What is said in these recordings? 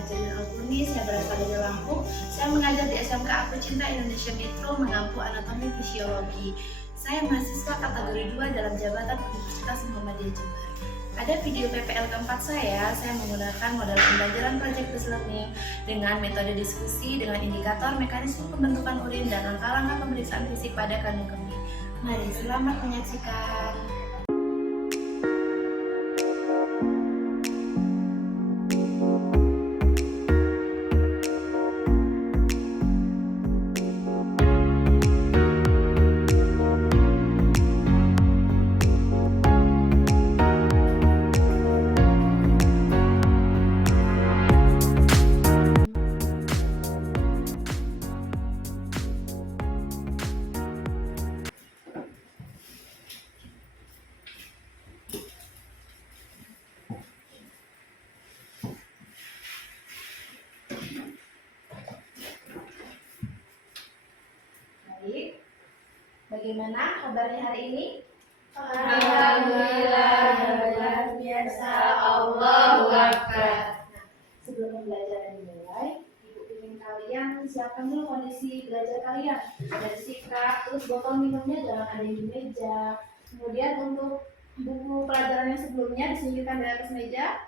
Fajarina Alpuni, saya berasal dari Lampung. Saya mengajar di SMK Aku Cinta Indonesia Metro mengampu anatomi fisiologi. Saya mahasiswa kategori 2 dalam jabatan Universitas Muhammadiyah Jember. Pada video PPL keempat saya menggunakan modal pembelajaran project based learning dengan metode diskusi dengan indikator mekanisme pembentukan urin dan langkah-langkah pemeriksaan fisik pada kandung kemih. Mari selamat menyaksikan. Baik, bagaimana kabarnya hari ini? Alhamdulillah, luar biasa, Allahu Akbar. Nah, sebelum pembelajaran dimulai, Ibu ingin kalian siapkan dulu kondisi belajar kalian. Dari sikap, terus botol minumnya jangan ada di meja. Kemudian untuk buku pelajaran yang sebelumnya disingkirkan di atas meja.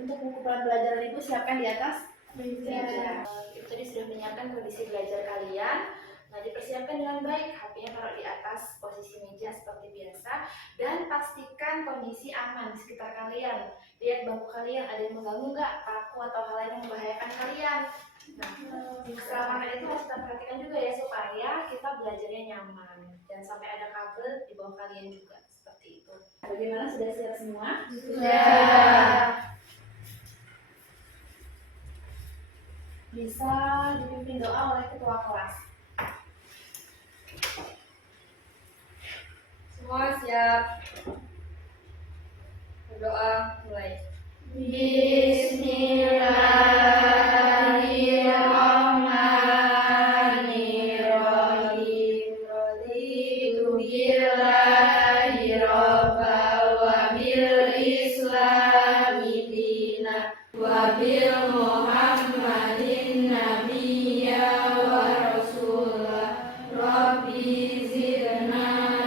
Untuk buku pelajaran itu siapkan di atas meja. Ibu tadi sudah menyiapkan kondisi belajar kalian. Nah, dipersiapkan dengan baik, HP-nya taruh di atas posisi meja seperti biasa, dan pastikan kondisi aman di sekitar kalian. Lihat bangku kalian ada yang mengganggu nggak, paku atau hal lain yang membahayakan kalian. Nah, keselamatan itu harus kita perhatikan juga ya, supaya kita belajarnya nyaman dan sampai ada kabel di bawah kalian juga, seperti itu. Bagaimana, sudah siap semua? Sudah. Bisa dipimpin doa oleh ketua kelas. Semua siap. Berdoa mulai. Bismillahirrahmanirrahim. Raditu billahi robba wa bil islami dina wa bil muhammadin nabiyya wa rasulah. Rabbi zidna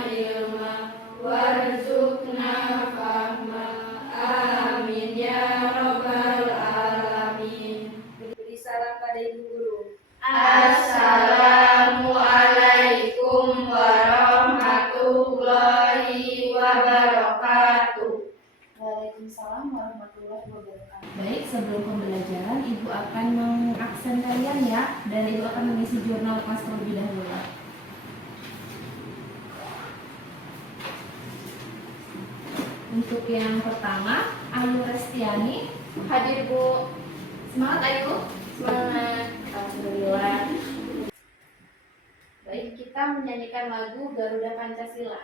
warzuqna fahma. Amin ya rabbal alamin. Beri salam pada ibu guru. Assalamualaikum warahmatullahi wabarakatuh. Waalaikumsalam warahmatullahi wabarakatuh. Baik, sebelum pembelajaran Ibu akan mengaksen kalian ya, dan Ibu akan mengisi jurnal kelas terlebih dahulu. Untuk yang pertama, Ayu Restiani. Hadir Bu. Semangat Ayu. Semangat. Alhamdulillah. Baik, kita menyanyikan lagu Garuda Pancasila.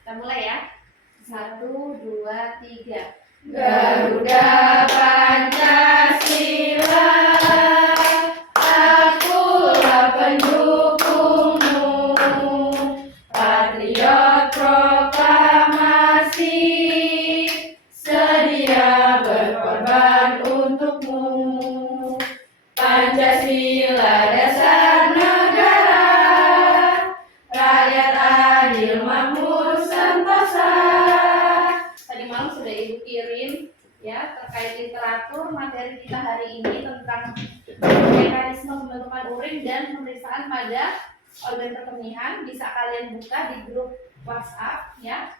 Kita mulai ya. 1, 2, 3. Garuda Pancasila, akulah pendukungmu, patriot proklamasi, sedia berkorban untukmu. Pancasila dasar negara, rakyat adil makmur sentosa. Tadi malam sudah Ibu kirim ya terkait literatur materi kita hari ini tentang mekanisme pembentukan urin dan pemeriksaan pada organ perkemihan. Bisa kalian buka di grup WhatsApp ya.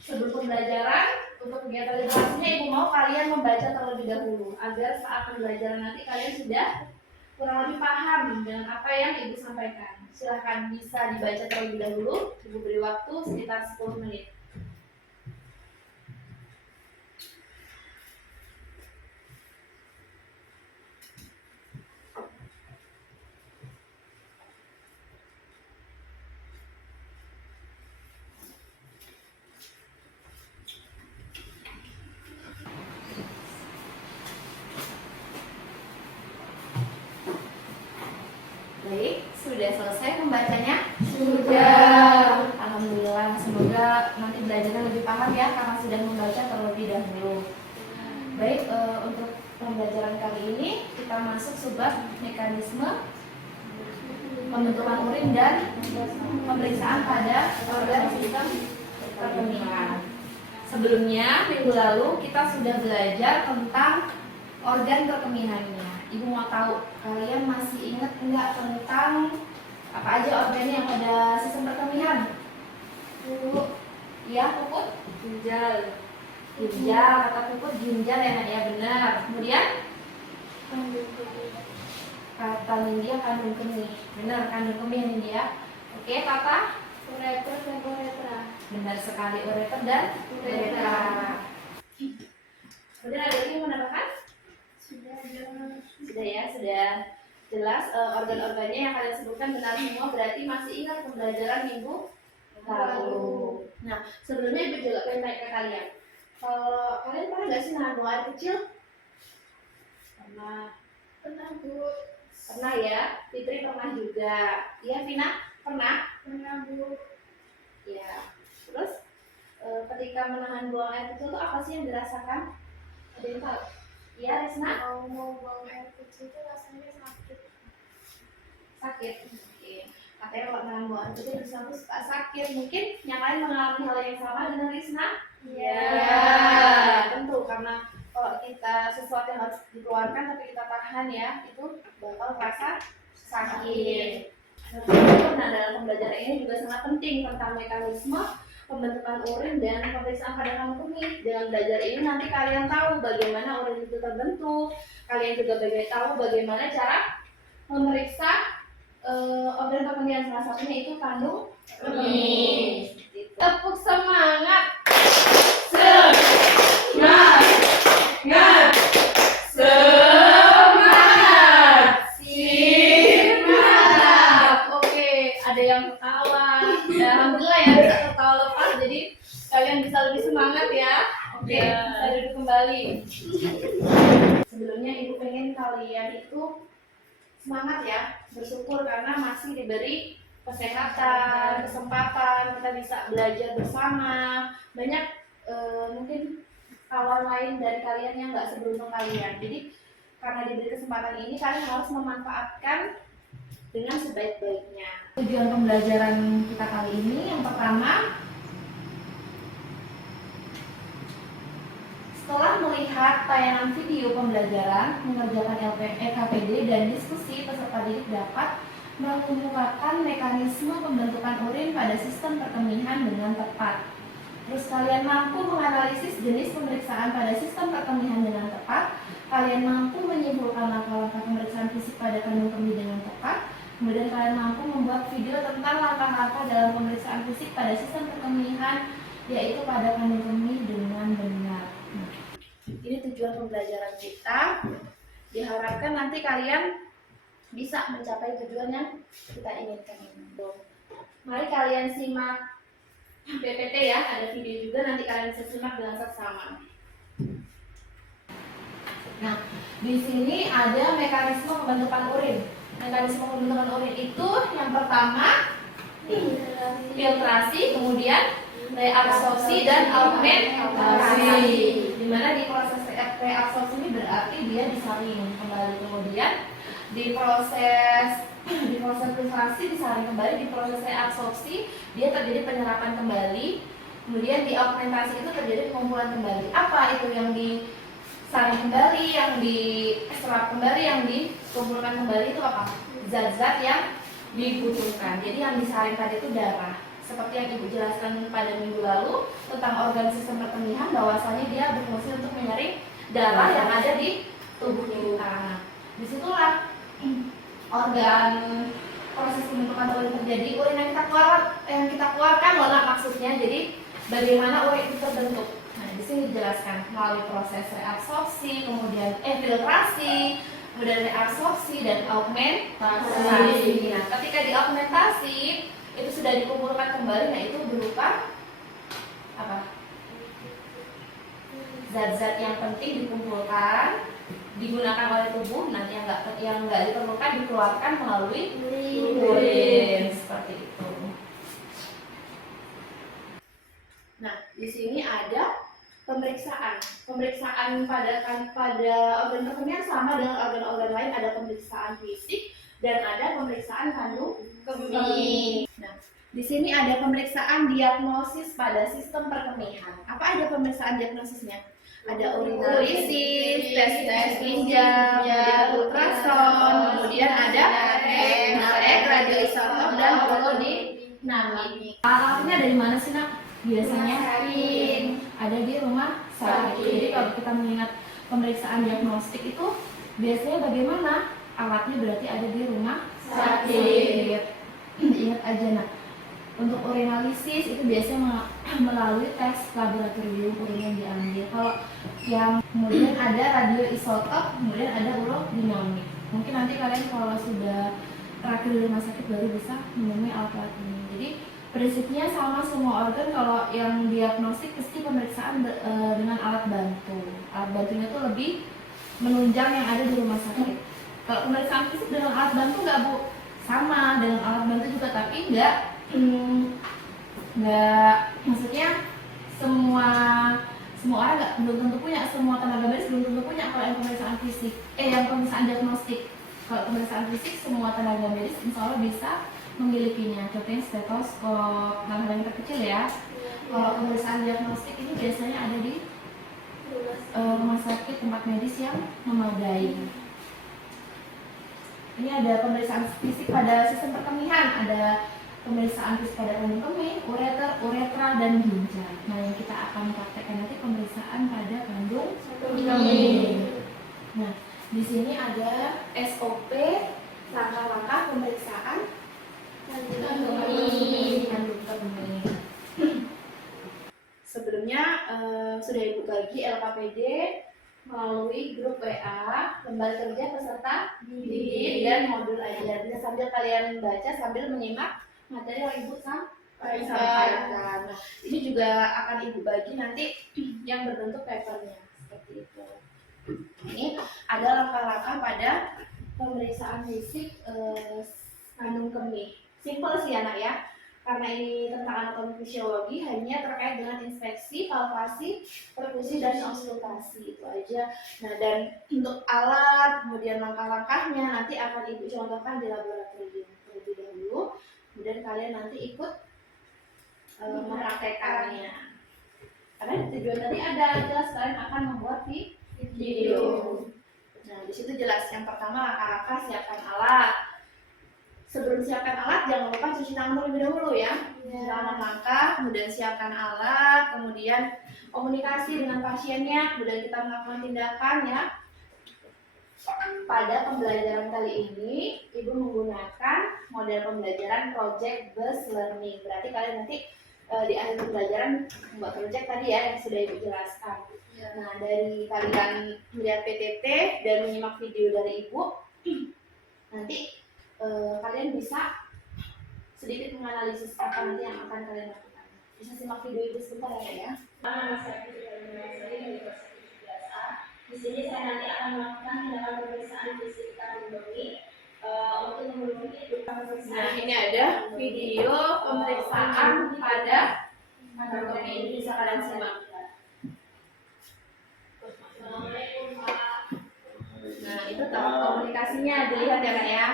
Sebelum pembelajaran, untuk kegiatan literasinya Ibu mau kalian membaca terlebih dahulu agar saat pembelajaran nanti kalian sudah kurang lebih paham dengan apa yang Ibu sampaikan. Silahkan bisa dibaca terlebih dahulu. Ibu beri waktu sekitar 10 menit. Baik, sudah selesai membacanya? Sudah. Alhamdulillah, semoga nanti belajarnya lebih paham ya karena sudah membaca terlebih dahulu. Baik, untuk pembelajaran kali ini kita masuk sebab mekanisme pembentukan urin dan pemeriksaan pada organ sistem perkemihan. Sebelumnya, minggu lalu kita sudah belajar tentang organ perkemihannya. Ibu mau tahu, kalian masih ingat enggak tentang apa aja organnya yang pada sistem perkemihan? Iya, Puput? Ginjal. Ginjal, kata Puput ginjal ya Nak ya, benar. Kemudian? Kata Nindya kandung kemih. Benar, kandung kemih Nindya. Oke, kata? Ureter dan uretra. Benar sekali, ureter dan uretra. Kemudian ada lagi yang menambahkan? Sudah ya, sudah jelas organ-organnya yang kalian sebutkan benar semua, berarti masih ingat pembelajaran minggu lalu. Nah, sebelumnya Ibu juga pengen tanya ke kalian. Kalau kalian pernah nggak sih nahan buang air kecil? Pernah Bu. Pernah ya, Fitri pernah juga. Iya Vina, pernah? Pernah Bu. Ya. Terus ketika menahan buang air kecil itu apa sih yang dirasakan? Ada yang tahu? Iya Resna? Mau buang air kecil itu rasanya sakit. Sakit. Oke. Katanya kalau menahan buang air kecil bisa suka sakit. Mungkin yang lain mengalami hal yang sama dengan Risna? Iya. Ya, tentu karena kalau kita sesuatu yang harus dikeluarkan tapi kita tahan ya, itu bakal terasa sakit. Nah, dalam pembelajaran ini juga sangat penting tentang mekanisme pembentukan urin dan pemeriksaan pada kandung kemih. Dengan belajar ini nanti kalian tahu bagaimana urin itu terbentuk. Kalian juga tahu bagaimana cara memeriksa organ perkemihan, salah satunya itu kandung kemih. Tepuk semangat. Semangat. Oke, ada yang ketawa. Ya, alhamdulillah ya bisa tertawa lepas, jadi kalian bisa lebih semangat ya. Oke, bisa duduk kembali. Sebelumnya Ibu pengen kalian itu semangat ya, bersyukur karena masih diberi kesehatan, kesempatan, kita bisa belajar bersama. Banyak mungkin kawan lain dari kalian yang nggak seberuntung kalian. Jadi karena diberi kesempatan ini, kalian harus memanfaatkan dengan sebaik-baiknya. Tujuan pembelajaran kita kali ini yang pertama, setelah melihat tayangan video pembelajaran, mengerjakan EKPD dan diskusi, peserta didik dapat mengemukakan mekanisme pembentukan urin pada sistem perkemihan dengan tepat. Terus kalian mampu menganalisis jenis pemeriksaan pada sistem perkemihan dengan tepat. Kalian mampu menyimpulkan langkah-langkah pemeriksaan fisik pada kandung kemih dengan tepat. Kemudian kalian mampu membuat video tentang langkah-langkah dalam pemeriksaan fisik pada sistem perkemihan, yaitu pada kandung kemih dengan benar. Ini tujuan pembelajaran kita. Diharapkan nanti kalian bisa mencapai tujuan yang kita inginkan. Mari kalian simak PPT ya, ada video juga, nanti kalian bisa simak dengan seksama. Nah, di sini ada mekanisme pembentukan urin. Mekanisme pembentukan urin itu yang pertama filtrasi, kemudian reabsorpsi dan augmentasi. Dimana di proses reabsorpsi ini berarti dia disaring kembali, kemudian di proses filtrasi disaring kembali, di proses reabsorpsi dia terjadi penyerapan kembali, kemudian di augmentasi itu terjadi pengumpulan kembali. Apa itu yang disaring kembali, yang diserap kembali, yang dikumpulkan kembali itu apa? Zat-zat yang dibutuhkan. Jadi yang disaring tadi itu darah. Seperti yang Ibu jelaskan pada minggu lalu tentang organ sistem perkemihan, bahwasanya dia berfungsi untuk menyaring darah yang ada di tubuh kita. Disitulah organ proses pembentukan urin terjadi. Urin yang kita keluarkan loh maksudnya. Jadi bagaimana urin itu terbentuk. Nah, di sini dijelaskan melalui proses reabsorpsi, kemudian filtrasi, kemudian reabsorpsi dan augmentasi. Nah, ketika diaugmentasi itu sudah dikumpulkan kembali, nah itu berupa apa? Zat-zat yang penting dikumpulkan, digunakan oleh tubuh, nanti yang nggak diperlukan dikeluarkan melalui urin, seperti itu. Nah, di sini ada Pemeriksaan pada organ kekemian sama dengan organ-organ lain, ada pemeriksaan fisik dan ada pemeriksaan kandung kemih. Nah, di sini ada pemeriksaan diagnosis pada sistem perkemihan. Apa ada pemeriksaan diagnosisnya? Ada urinalisis, tes ginjal, kemudian ultrason, kemudian ada MRI, radioisotop dan urodinamik. Alatnya dari mana sih, Nak? Biasanya ada di rumah sakit. Jadi kalau kita mengingat pemeriksaan diagnostik itu biasanya bagaimana? Alatnya berarti ada di rumah sakit. Ingat aja, Nak. Untuk urinalisis itu biasanya melalui tes laboratorium urin yang diambil. Kalau yang kemudian ada radioisotop, kemudian ada urodinamik. Mungkin nanti kalian kalau sudah terakhir di rumah sakit baru bisa menemui alat-alat ini. Jadi prinsipnya sama semua organ. Kalau yang diagnostik pasti pemeriksaan dengan alat bantu. Alat bantunya itu lebih menunjang yang ada di rumah sakit. Kalau pemeriksaan fisik dengan alat bantu nggak, Bu? Sama dengan alat bantu juga, tapi nggak, maksudnya semua orang belum tentu punya, semua tenaga medis belum tentu punya. Kalau yang pemeriksaan fisik, yang pemeriksaan diagnostik, kalau pemeriksaan fisik semua tenaga medis insya Allah bisa memilikinya. Contohnya stetoskop, hal-hal yang terkecil ya. Kalau pemeriksaan diagnostik ini biasanya ada di rumah sakit, tempat medis yang memadai. Ini ada pemeriksaan fisik pada sistem perkemihan, ada pemeriksaan fisik pada kandung kemih, uretra, dan ginjal. Nah, yang kita akan praktekkan nanti pemeriksaan pada kandung kemih. Nah, di sini ada SOP, langkah-langkah pemeriksaan kandung kemih. Sebelumnya sudah Ibu bagi LKPD melalui grup WA, lembar kerja peserta didik dan modul ajar. Bisa sambil kalian baca sambil menyimak materi yang Ibu sampaikan. Nah, ini juga akan Ibu bagi nanti yang berbentuk papernya seperti itu. Ini ada langkah-langkah pada pemeriksaan fisik kandung kemih. Simpel sih anak ya. Karena ini tentang anatomi fisiologi, hanya terkait dengan inspeksi, palpasi, perkusi, dan auskultasi, itu aja. Nah, dan untuk alat, kemudian langkah-langkahnya nanti akan Ibu contohkan di laboratorium terlebih dahulu. Kemudian kalian nanti ikut mempraktekannya. Karena tujuan tadi ada jelas kalian akan membuat video. Nah, di situ jelas yang pertama langkah-langkah siapkan alat. Sebelum siapkan alat, jangan lupa cuci tangan terlebih dahulu ya. Selama langkah, kemudian siapkan alat, kemudian komunikasi dengan pasiennya, kemudian kita melakukan tindakan ya. Pada pembelajaran kali ini, Ibu menggunakan model pembelajaran project based learning. Berarti kalian nanti di akhir pembelajaran membuat project tadi ya yang sudah Ibu jelaskan. Nah, dari kalian melihat PTT dan menyimak video dari Ibu, nanti kalian bisa sedikit menganalisis apa nanti yang akan kalian lakukan. Bisa simak video itu sebentar ya. Nama saya di sini saya nanti akan melakukan tindakan pemeriksaan fisik kandung kemih untuk memenuhi. Nah, ini ada video pemeriksaan pada kandung kemih, bisa kalian simak. Nah, itu tahap komunikasinya dilihat ya Kak ya.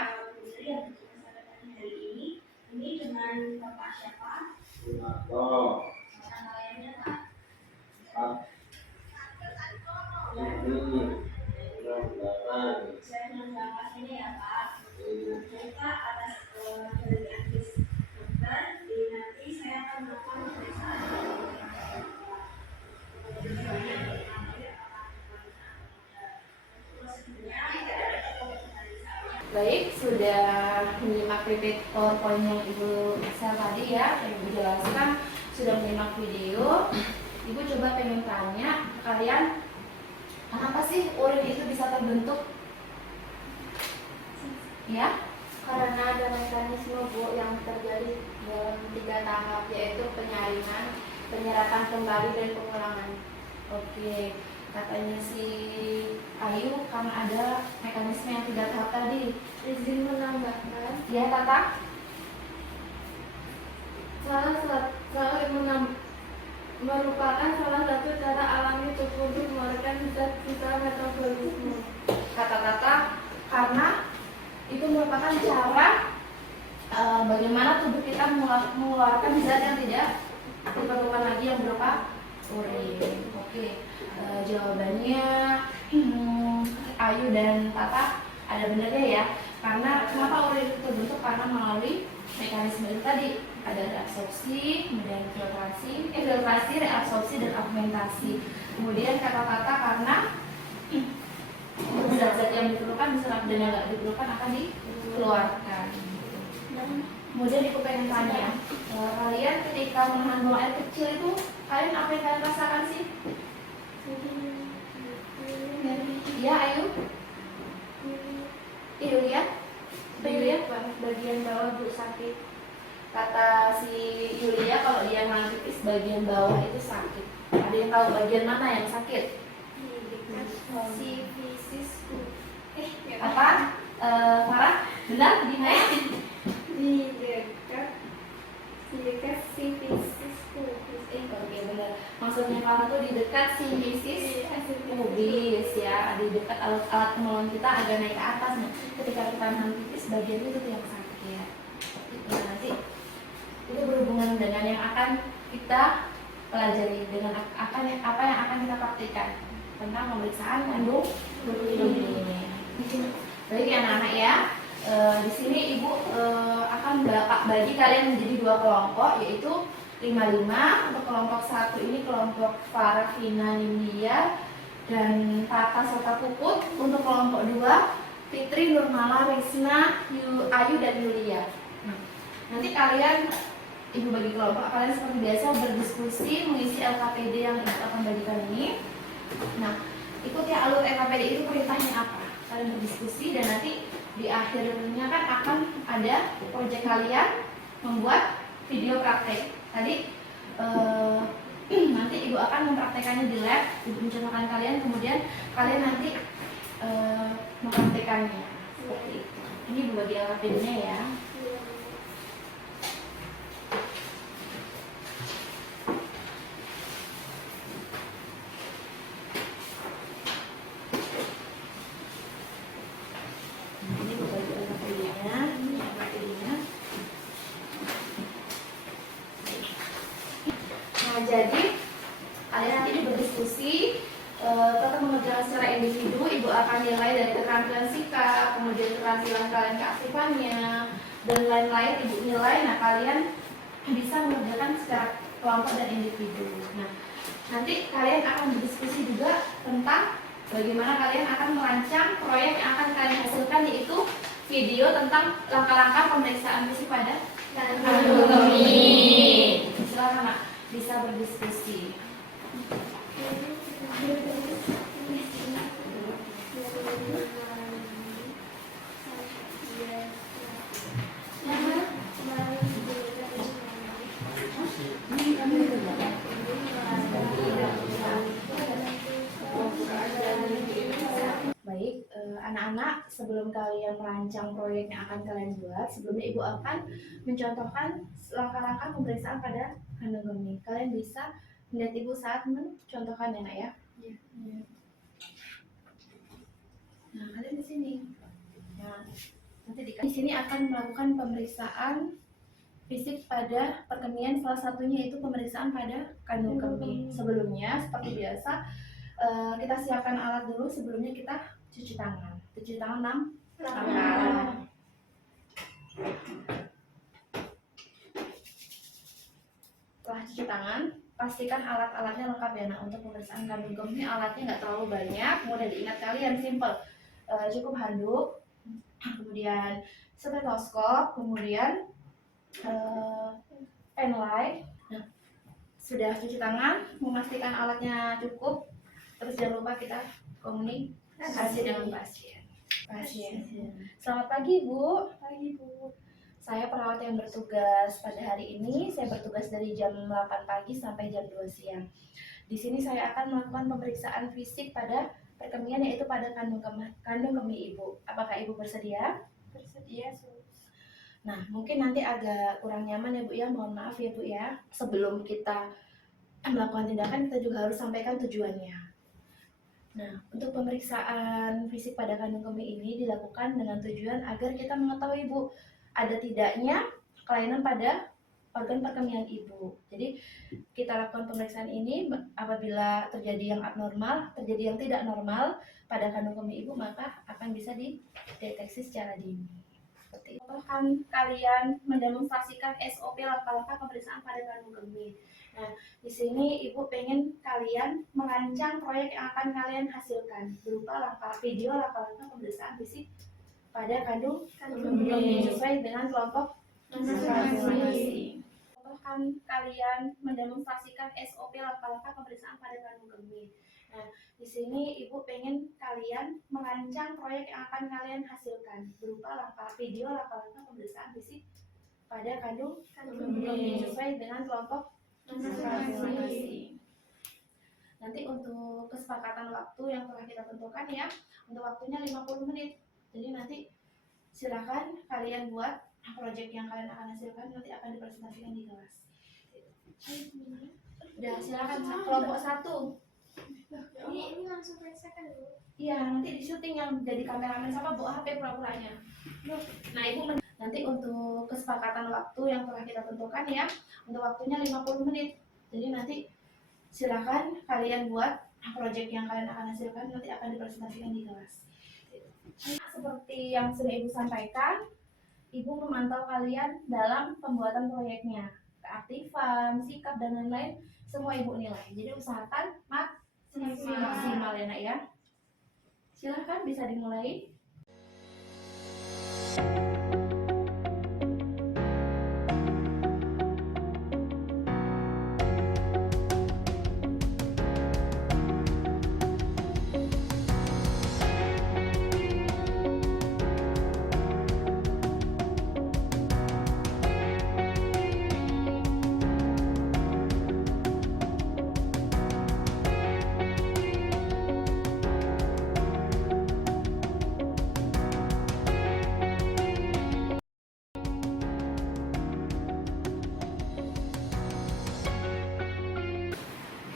Ini dengan Bapak siapa? Nama lainnya Pak? Saya menambahkan ini ya Pak. Kita atas dari artis dokter, nanti saya akan melakukan pemeriksaan. Baik, sudah menyimak PowerPoint yang Ibu share tadi ya, yang Ibu jelaskan, sudah menyimak video. Ibu coba pengen tanya ke kalian, kenapa sih urin itu bisa terbentuk? Ya? Karena ada mekanisme Bu yang terjadi dalam 3 tahap, yaitu penyaringan, penyerapan kembali, dan pengulangan. Oke, katanya si Ayu karena ada mekanisme yang 3 tahap tadi. Izin menambahkan, Ya, Tata? selalu merupakan salah satu cara alami tubuh untuk mengeluarkan zat sisa metabolisme. Kata-kata karena itu merupakan cara bagaimana tubuh kita mengeluarkan zat yang tidak diperlukan lagi yang berupa urin. Oke, jawabannya Ayu dan Tata ada benarnya ya. Karena kenapa urin itu terbentuk? Karena melalui mekanisme itu tadi, ada reabsorpsi, kemudian filtrasi, reabsorpsi dan augmentasi. Kemudian kata-kata karena zat-zat yang diperlukan diserap dan yang tidak diperlukan akan dikeluarkan. Kemudian aku pengen tanya, kalian ketika menahan buang air kecil itu, kalian apa yang kalian rasakan sih? Ya, Ayu? Yulia? Yulia? Bagian bawah Bu sakit. Kata si Yulia kalau dia nahan pipis bagian bawah itu sakit. Ada yang tahu bagian mana yang sakit? Si fisisku. Apa? Farah? Benar? Gimana? Di dekat si fisisku. Oke, benar. Maksudnya Farah tuh di dekat sinuses pubis ya, di dekat alat-alat kemaluan kita agak naik ke atas. Nah, ketika kita nahan pipis bagian itu tuh yang sakit. Nah, nanti itu berhubungan dengan yang akan kita pelajari, dengan apa yang akan kita praktikkan tentang pemeriksaan kandung ini. Baik anak-anak ya. Di sini Ibu akan bagi kalian menjadi 2 kelompok, yaitu 55. Untuk kelompok 1 ini kelompok Farah, Vina, Nidia, dan Tata serta Puput. Untuk kelompok 2 Fitri, Nurmala, Risna, Ayu, dan Yulia. Nanti kalian Ibu bagi kelompok, kalian seperti biasa berdiskusi mengisi LKPD yang Ibu akan bagikan ini. Nah, ikuti alur LKPD itu perintahnya apa? Kalian berdiskusi dan nanti di akhirnya kan akan ada proyek kalian membuat video praktek. Tadi nanti Ibu akan mempraktekannya di lab, Ibu mencontohkan kalian, kemudian kalian nanti mempraktekannya seperti itu. Ini Ibu bagi LKPD-nya ya. Jadi kalian nanti berdiskusi, tetap mengerjakan secara individu. Ibu akan nilai dari keterampilan sikap, kemudian keterampilan kalian keaktifannya, dan lain-lain Ibu nilai. Nah, kalian bisa mengerjakan secara kelompok dan individu. Nah, nanti kalian akan berdiskusi juga tentang bagaimana kalian akan merancang proyek yang akan kalian hasilkan, yaitu video tentang langkah-langkah pemeriksaan fisik pada kandung kemih. Silakan Mak, bisa berdiskusi. Baik, anak-anak, sebelum kalian merancang proyek yang akan kalian buat, sebelumnya Ibu akan mencontohkan langkah-langkah pemeriksaan pada kandung kemih. Kalian bisa melihat Ibu saat mencontohkan ya, Nak ya? Iya. Nah, kalian di sini. Nah, nanti di sini akan melakukan pemeriksaan fisik pada perkemian, salah satunya itu pemeriksaan pada kandung kemih. Sebelumnya, seperti biasa, kita siapkan alat dulu. Sebelumnya kita cuci tangan. Cuci tangan 6 kali. Setelah cuci tangan, pastikan alat-alatnya lengkap ya. Nah, untuk pemeriksaan kandung kemih alatnya nggak terlalu banyak, mudah diingat kalian, simple. Cukup handuk, kemudian stetoskop, kemudian pen light. Nah, sudah cuci tangan, memastikan alatnya cukup, terus jangan lupa kita komunikasi dengan pasien. Selamat pagi Bu. Pagi Bu. Saya perawat yang bertugas pada hari ini. Saya bertugas dari jam 8 pagi sampai jam 2 siang. Di sini saya akan melakukan pemeriksaan fisik pada perkemian, yaitu pada kandung kemih Ibu. Apakah Ibu bersedia? Bersedia, Su. Nah, mungkin nanti agak kurang nyaman ya Bu ya, mohon maaf ya Bu ya. Sebelum kita melakukan tindakan, kita juga harus sampaikan tujuannya. Nah, untuk pemeriksaan fisik pada kandung kemih ini dilakukan dengan tujuan agar kita mengetahui Bu, ada tidaknya kelainan pada organ perkemihan ibu. Jadi kita lakukan pemeriksaan ini apabila terjadi yang abnormal, terjadi yang tidak normal pada kandung kemih ibu, maka akan bisa dideteksi secara dini. Seperti itu kan kalian mendemonstrasikan SOP langkah-langkah pemeriksaan pada kandung kemih. Nah, di sini ibu pengen kalian merancang proyek yang akan kalian hasilkan berupa langkah-langkah pemeriksaan fisik pada kandung kemih sesuai dengan kelompok masing-masing. Kan kalian mendemonstrasikan SOP langkah-langkah pemeriksaan pada kandung kemih. Nah, di sini ibu pengen kalian merancang proyek yang akan kalian hasilkan berupa langkah-langkah pemeriksaan fisik pada kandung kemih sesuai dengan kelompok masing-masing. Nanti untuk kesepakatan waktu yang telah kita tentukan ya, untuk waktunya 50 menit. Jadi nanti silakan kalian buat proyek yang kalian akan hasilkan, nanti akan dipresentasikan di kelas. Udah, silakan kelompok 1. Ini langsung periksakan dulu. Iya, nanti di syuting yang jadi kameramen sama bawa HP pura-puranya. Nah, ibu nanti untuk kesepakatan waktu yang telah kita tentukan ya, untuk waktunya 50 menit. Jadi nanti silakan kalian buat proyek yang kalian akan hasilkan, nanti akan dipresentasikan di kelas. Seperti yang sudah ibu sampaikan, ibu memantau kalian dalam pembuatan proyeknya, keaktifan, sikap dan lain-lain, semua ibu nilai. Jadi usahakan maksimal ya nak ya. Silahkan bisa dimulai.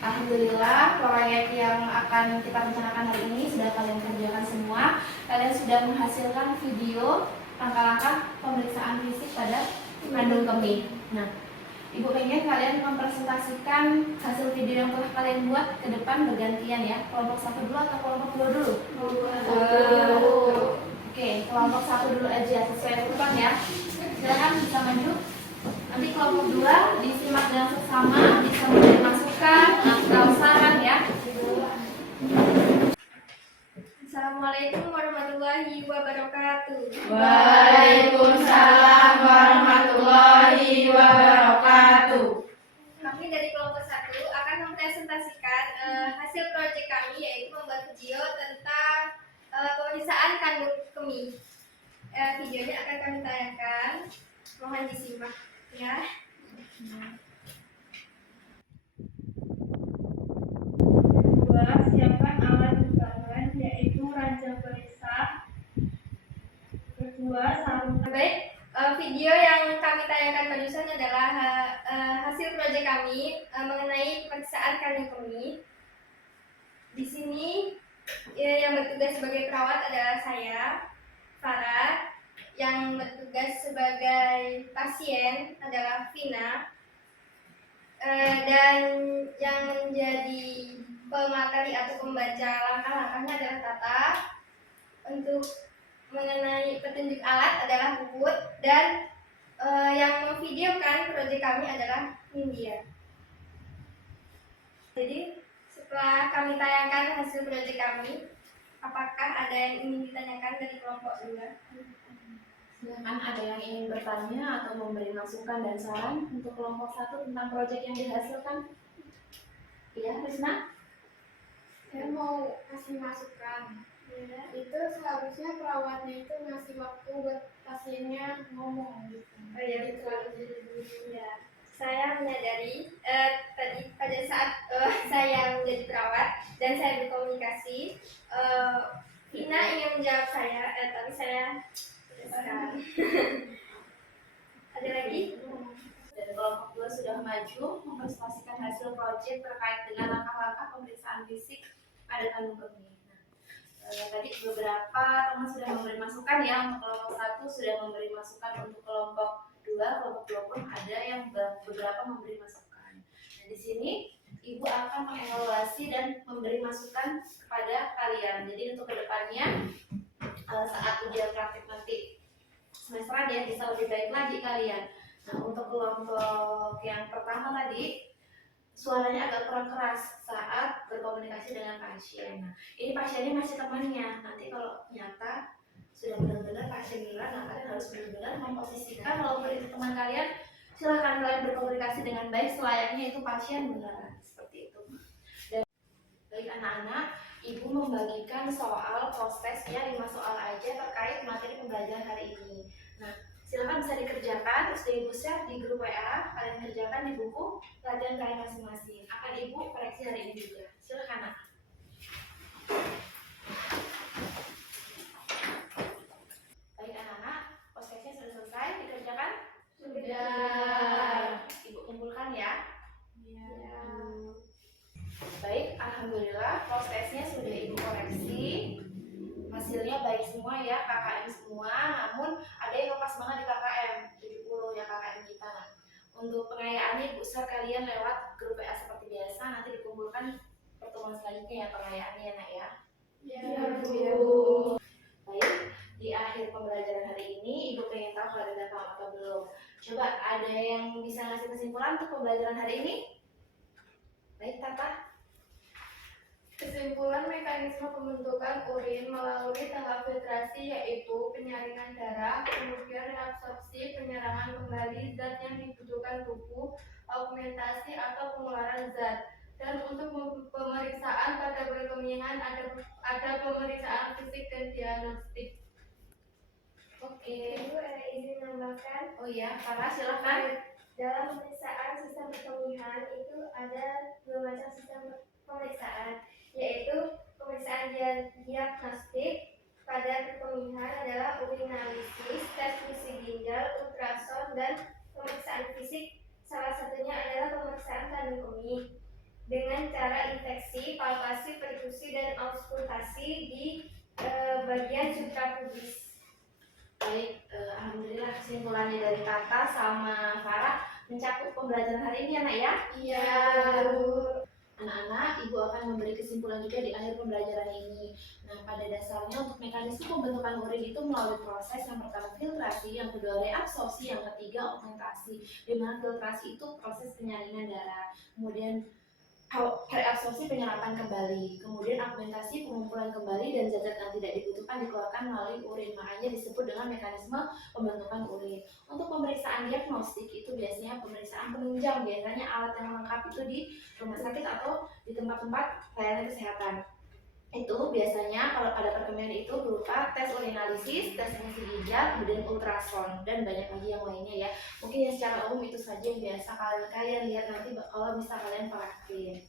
Alhamdulillah, proyek yang akan kita rencanakan hari ini sudah kalian kerjakan semua. Kalian sudah menghasilkan video langkah-langkah pemeriksaan fisik pada kandung kemih. Nah, ibu pengen kalian mempresentasikan hasil video yang telah kalian buat ke depan bergantian ya. Kelompok 1 dulu atau kelompok 2 dulu? Oke, kelompok 1 dulu aja sesuai urutan ya. Silakan bisa maju. Nanti kelompok 2 disimak dengan seksama, bisa memberi masukan atau saran ya. Assalamualaikum warahmatullahi wabarakatuh. Waalaikumsalam warahmatullahi wabarakatuh. Kami dari kelompok 1 akan mempresentasikan hasil proyek kami, yaitu membuat video tentang pemeriksaan kandung kemih. Videonya akan kami tayangkan, mohon disimak ya. Kedua, siapkan alat bukaan yaitu ranjang periksa. Kedua, sarung. Baik, video yang kami tayangkan barusan adalah hasil proyek kami mengenai pemeriksaan kandung kemih. Di sini yang bertugas sebagai perawat adalah saya, Farah. Yang bertugas sebagai pasien adalah Vina. Dan yang menjadi pemateri atau pembaca langkah-langkahnya adalah Tata. Untuk mengenai petunjuk alat adalah Puput, dan yang memvideokan proyek kami adalah India. Jadi setelah kami tayangkan hasil proyek kami, apakah ada yang ingin ditanyakan dari kelompok 2? Silakan, ada yang ingin bertanya atau memberi masukan dan saran untuk kelompok 1 tentang proyek yang dihasilkan? Iya, Risna? Saya mau kasih masukan. Ya. Itu seharusnya perawatnya itu ngasih waktu buat pasiennya ngomong gitu. Oh iya, betul. Ya. Saya menyadari tadi pada saat saya menjadi perawat dan saya berkomunikasi, Vina ingin menjawab saya, tapi saya ada lagi? Dan kelompok 2 sudah maju mempresentasikan hasil proyek terkait dengan langkah-langkah pemeriksaan fisik pada kandung kemih. Tadi beberapa teman sudah memberi masukan ya, untuk kelompok 1 sudah memberi masukan, untuk kelompok 2, kelompok 2 pun ada yang beberapa memberi masukan. Nah, di sini Ibu akan mengevaluasi dan memberi masukan kepada kalian. Jadi untuk kedepannya saat ujian praktik nanti semesteran ya bisa lebih baik lagi kalian. Nah, untuk kelompok yang pertama tadi suaranya agak kurang keras saat berkomunikasi dengan pasien. Nah, ini pasiennya masih temannya. Nanti kalau nyata sudah benar-benar pasien beneran, nah kalian harus benar-benar memposisikan walaupun itu teman kalian, silakan kalian berkomunikasi dengan baik selayaknya itu pasien beneran, seperti itu. Dan baik anak-anak, Ibu membagikan soal proses-tesnya 5 soal aja terkait materi pembelajaran hari ini. Nah, silakan bisa dikerjakan, terus Ibu share di grup WA, kalian kerjakan di buku pelajaran kalian masing-masing. Akan Ibu koreksi hari ini juga. Silakan, Nak. Baik anak-anak, prosesnya sudah selesai dikerjakan? Sudah. Ibu kumpulkan ya. Ya. Baik, alhamdulillah prosesnya sudah Ibu koreksi. Hasilnya baik semua ya, KKM semua, namun ada yang lepas banget di KKM 70 ya KKM kita. Nah, untuk pengayaannya Ibu share kalian lewat grup WA seperti biasa, nanti dikumpulkan pertemuan selanjutnya ya pengayaannya ya, Nak ya. Ya, Bu. Baik, di akhir pembelajaran hari ini Ibu pengen tahu kalian udah paham atau belum. Coba ada yang bisa ngasih kesimpulan untuk pembelajaran hari ini? Baik, Tata. Kesimpulan mekanisme pembentukan urin melalui tahap filtrasi yaitu penyaringan darah, kemudian reabsorpsi, penyerangan kembali zat yang dibutuhkan tubuh, augmentasi atau pengeluaran zat. Dan untuk pemeriksaan pada berkemihan ada pemeriksaan fisik dan diagnostik. Oke. Ibu ada izin menambahkan? Oh iya, Farah silakan. Dalam pemeriksaan sistem perkemihan itu ada 2 macam sistem pemeriksaan, yaitu pemeriksaan diagnostik pada perkemihan adalah urinalisis, tes fungsi ginjal, ultrason, dan pemeriksaan fisik. Salah satunya adalah pemeriksaan kandung kemih dengan cara infeksi, palpasi, perkusi, dan auskultasi di bagian suprapubis. Baik, alhamdulillah kesimpulannya dari Tata sama Farah mencakup pembelajaran hari ini ya, Nak ya. Iya. Anak-anak, Ibu akan memberi kesimpulan juga di akhir pembelajaran ini. Nah, pada dasarnya untuk mekanisme pembentukan urin itu melalui proses yang pertama filtrasi, yang kedua reabsorpsi, yang ketiga augmentasi. Di mana filtrasi itu proses penyaringan darah, kemudian reabsorpsi penyerapan kembali, kemudian augmentasi pengumpulan kembali dan zat-zat yang tidak dibutuhkan dikeluarkan melalui urin. Makanya disebut dengan mekanisme pembentukan urin. Untuk pemeriksaan diagnostik itu biasanya pemeriksaan penunjang, biasanya alat yang lengkap itu di rumah sakit atau di tempat-tempat layanan kesehatan. Itu biasanya kalau pada perkemihan itu berupa tes urinalisis, tes fungsi ginjal, kemudian ultrason, dan banyak lagi yang lainnya ya. Mungkin yang secara umum itu saja yang biasa kalian lihat nanti kalau bisa kalian praktiin.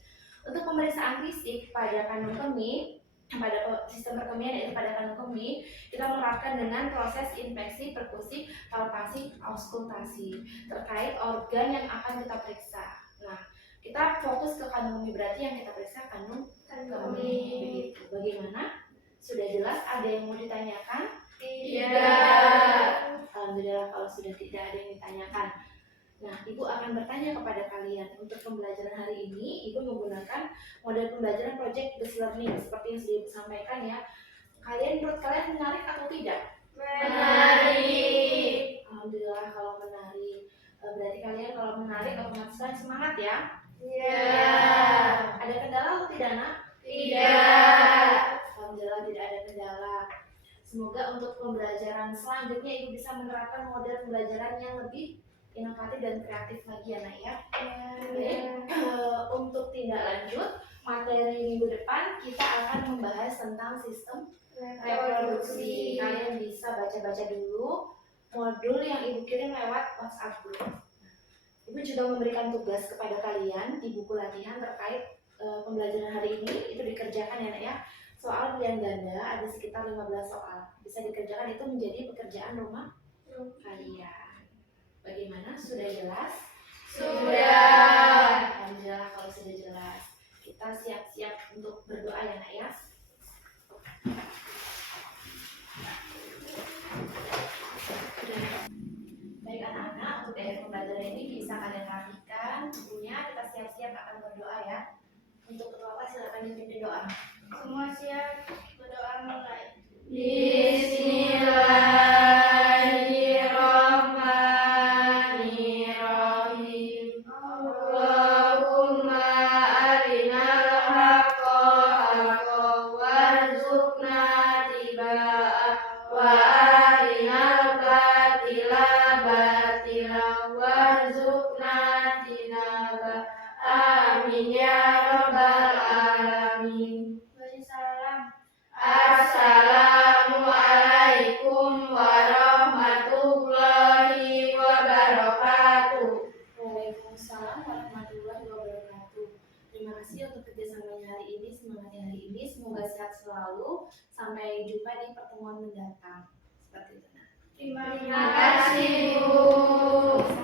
Untuk pemeriksaan fisik pada kandung kemih, pada sistem perkemihan yaitu pada kandung kemih, kita menerapkan dengan proses infeksi, perkusi, palpasi, auskultasi terkait organ yang akan kita periksa. Nah, kita fokus ke kandung kemih, berarti yang kita periksa kandung kemih. Bagaimana? Sudah jelas? Ada yang mau ditanyakan? Tidak. Alhamdulillah kalau sudah tidak ada yang ditanyakan. Nah, Ibu akan bertanya kepada kalian. Untuk pembelajaran hari ini, Ibu menggunakan model pembelajaran project based learning seperti yang sudah Ibu sampaikan ya. Menurut kalian menarik atau tidak? Menarik. Alhamdulillah kalau menarik. Berarti kalian kalau menarik otomatis kalian semangat ya. Iya. Ada kendala atau tidak, Nak? Tidak. Alhamdulillah tidak ada kendala. Semoga untuk pembelajaran selanjutnya Ibu bisa menerapkan model pembelajaran yang lebih inovatif dan kreatif lagi ya, Nak ya. Baik, untuk tindak lanjut materi minggu depan kita akan membahas tentang sistem reproduksi. Kalian bisa baca-baca dulu modul yang Ibu kirim lewat WhatsApp group. Ibu juga memberikan tugas kepada kalian di buku latihan terkait pembelajaran hari ini, itu dikerjakan ya, Nak ya. Soal pilihan ganda ada sekitar 15 soal. Bisa dikerjakan, itu menjadi pekerjaan rumah kalian. Bagaimana? Sudah jelas? Sudah. bisa kalian rapikan bukunya. Kita siap-siap akan berdoa ya. Untuk ketua kelas silakan dipimpin doa. Semua siap, berdoa mulai. Bismillahirrahmanirrahim. Allahumma arinal haqqa haqqan warzuqna tibaa wa arinal batila batilan warzuqna tinaba. Amin ya rabbal alamin. Beri salam. Assalamualaikum warahmatullahi wabarakatuh. Waalaikumsalam warahmatullahi wabarakatuh. Terima kasih untuk kerjasamanya hari ini, semangatnya hari ini. Semoga sehat selalu. Sampai jumpa di pertemuan mendatang. Seperti itu. Nah. Terima Terima kasih, Bu.